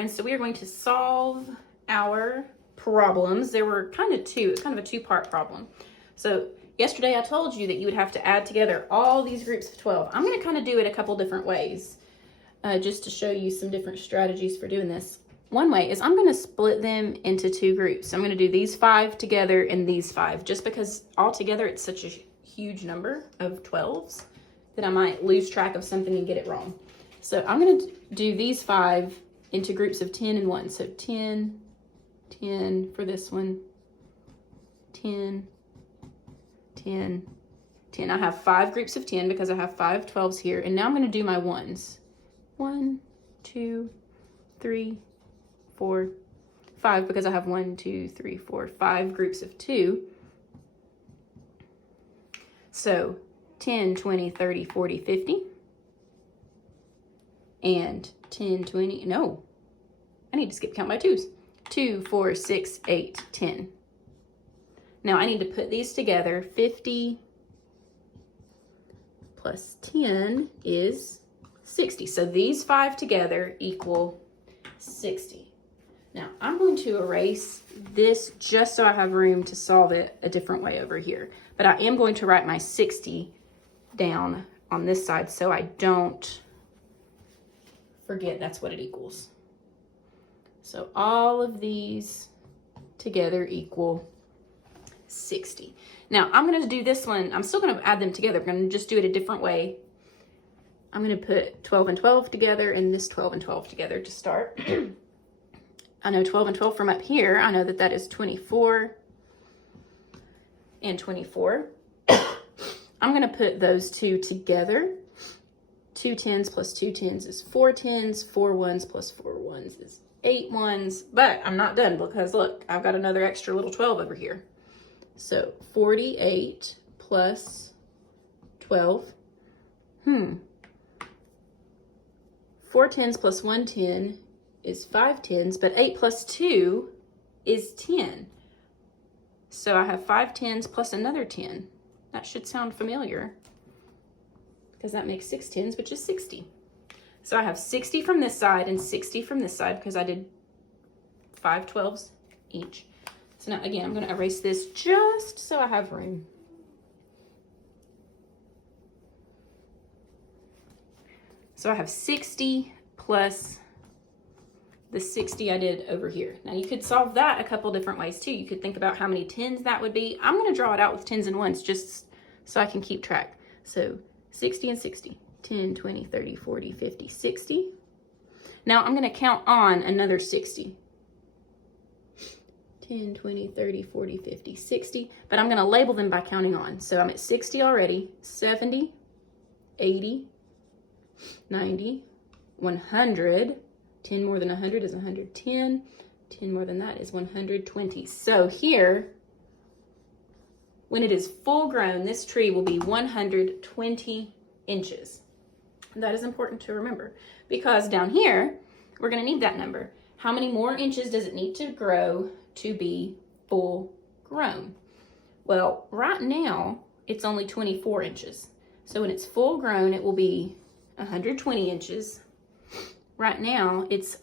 friends. So we are going to solve our problems. There were kind of two. It's kind of a two-part problem. So yesterday I told you that you would have to add together all these groups of 12. I'm going to kind of do it a couple different ways just to show you some different strategies for doing this. One way is I'm going to split them into two groups. I'm going to do these 5 together and these 5, just because altogether it's such a huge number of 12s that I might lose track of something and get it wrong. So I'm going to do these 5 into groups of 10 and 1. So 10, 10 for this one, 10, 10, 10. I have 5 groups of 10 because I have 5 12s here. And now I'm going to do my 1s. 1, 2, 3, 4, 5 because I have 1, 2, 3, 4, 5 groups of 2. So 10, 20, 30, 40, 50. And 10, 20, no, I need to skip count by 2s. 2, 4, 6, 8, 10. Now I need to put these together. 50 plus 10 is 60. So these 5 together equal 60. Now I'm going to erase this just so I have room to solve it a different way over here. But I am going to write my 60 down on this side so I don't forget that's what it equals. So all of these together equal 60. Now I'm going to do this one. I'm still going to add them together. I'm going to just do it a different way. I'm going to put 12 and 12 together and this 12 and 12 together to start. I know 12 and 12 from up here. I know that that is 24 and 24. I'm going to put those two together. 2 10s plus 2 10s is 4 10s. 4 1s plus 4 1s is 8 1s. But I'm not done because look, I've got another extra little 12 over here. So 48 plus 12. 4 10s plus 1 10 is 5 10s, but 8 plus 2 is 10. So I have 5 10s plus another 10. That should sound familiar because that makes 6 10s, which is 60. So I have 60 from this side and 60 from this side because I did 5 12s each. So now again, I'm going to erase this just so I have room. So I have 60 plus the 60 I did over here. Now you could solve that a couple different ways too. You could think about how many 10s that would be. I'm going to draw it out with 10s and 1s just so I can keep track. So 60 and 60, 10, 20, 30, 40, 50, 60. Now I'm going to count on another 60. 10, 20, 30, 40, 50, 60. But I'm going to label them by counting on. So I'm at 60 already, 70, 80, 90, 100. 10 more than 100 is 110. 10 more than that is 120. So here, when it is full grown, this tree will be 120 inches. And that is important to remember because down here, we're going to need that number. How many more inches does it need to grow to be full grown? Well, right now, it's only 24 inches. So when it's full grown, it will be 120 inches. Right now, it's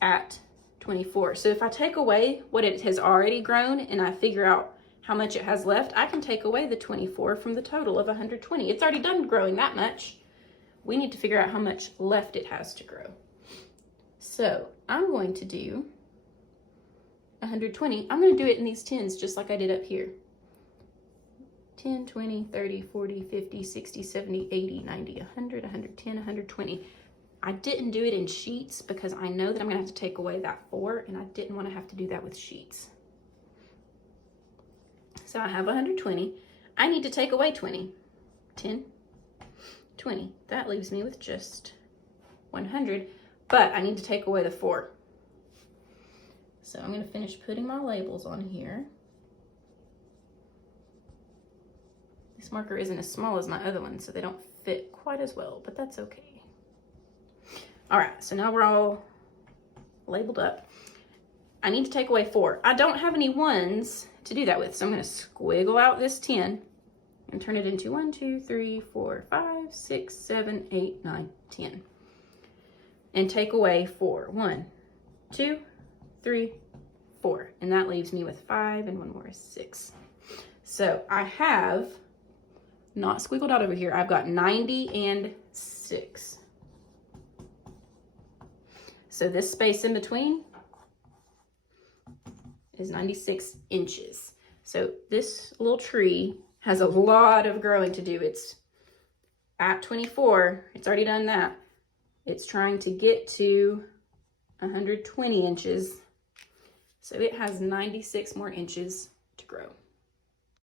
at 24. So if I take away what it has already grown and I figure out how much it has left, I can take away the 24 from the total of 120. It's already done growing that much. We need to figure out how much left it has to grow. So I'm going to do 120. I'm going to do it in these 10s just like I did up here. 10, 20, 30, 40, 50, 60, 70, 80, 90, 100, 110, 120. I didn't do it in sheets because I know that I'm going to have to take away that 4 and I didn't want to have to do that with sheets. So I have 120. I need to take away 20. 10, 20. That leaves me with just 100, but I need to take away the 4. So I'm going to finish putting my labels on here. This marker isn't as small as my other one, so they don't fit quite as well, but that's okay. All right, so now we're all labeled up. I need to take away 4. I don't have any 1s to do that with, so I'm going to squiggle out this 10 and turn it into 1, 2, 3, 4, 5, 6, 7, 8, 9, 10. And take away 4. 1, 2, 3, 4. And that leaves me with 5, and one more is 6. So I have, not squiggled out over here, I've got 90 and 6. So this space in between is 96 inches. So this little tree has a lot of growing to do. It's at 24, it's already done that. It's trying to get to 120 inches. So it has 96 more inches to grow.